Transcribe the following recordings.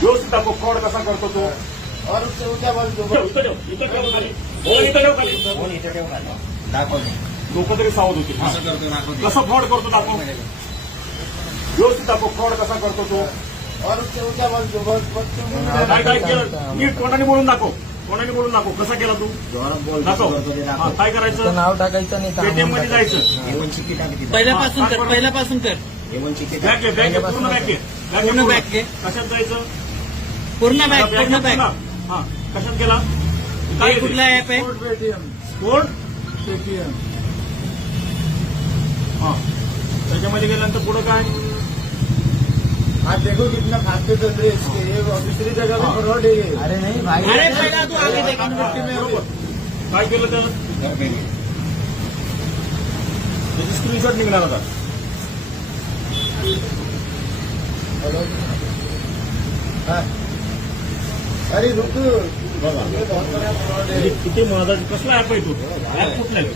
व्यवस्थित दाखव फ्रॉड कसा करतो तो. और उससे उलटा बोल दो. इथं ठेव, इथं ठेव खाली. इथं ठेव खाली. फोन इथे ठेव खाली. दाखवतो. लोक तरी सावध होतील. असं करतो दाखवतो. कसं फ्रॉड करतो दाखव. व्यवस्थित दाखव फ्रॉड कसा करतो तो. और उससे उलटा बोल दो. काय काय केलं नीट तोंडाने बोलून दाखव. तोंडाने बोलून दाखव कसा केला तू दाखव. हा, काय करायचं नाव टाकायचं नाही. पेटीएम मध्ये जायचं. पहिल्यापासून कर. पहिल्यापासून कर. बॅक घे बॅक घे पूर्ण बॅक घे. पूर्ण बॅक घे. कशात जायचं पूर्ण बॅक. पूर्ण बॅक. हा कशात गेला काय कुठला ऍप आहे. Code Paytm. हा त्याच्यामध्ये गेल्यानंतर पुढं काय. आज देखो कितना खाते चल रहे इसके. ये दूसरी जगह पे फ्रॉड है. अरे नाही भाई. अरे पहिला तू आगे देख. बरोबर. काय केलं त्यानं त्याची स्क्रीनशॉट निघणार होता. अरे रुक. बघा म्हणजे किती महत्वाचं कसला ऍप आहे तो. ऍप कुठला आहे.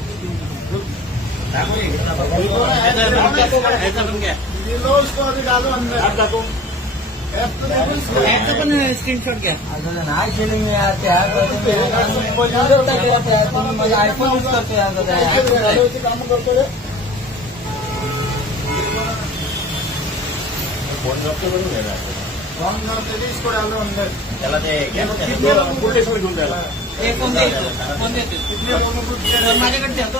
उसको अभी डालो अंदर. ऍप दाखव. ऍपचं पण स्क्रीनशॉट घ्या. नाही केलं मी यार. त्या मला आयफोन यूज करतो यार. काम करतो रे. फोन जप्त करून घ्यायला. फॉर्म नव्हते इसको डालो अंदर. त्याला ते पोलीस घेऊन द्यायला. फोन द्यायचं. फोन देतो. माझ्याकडे ठेवतो.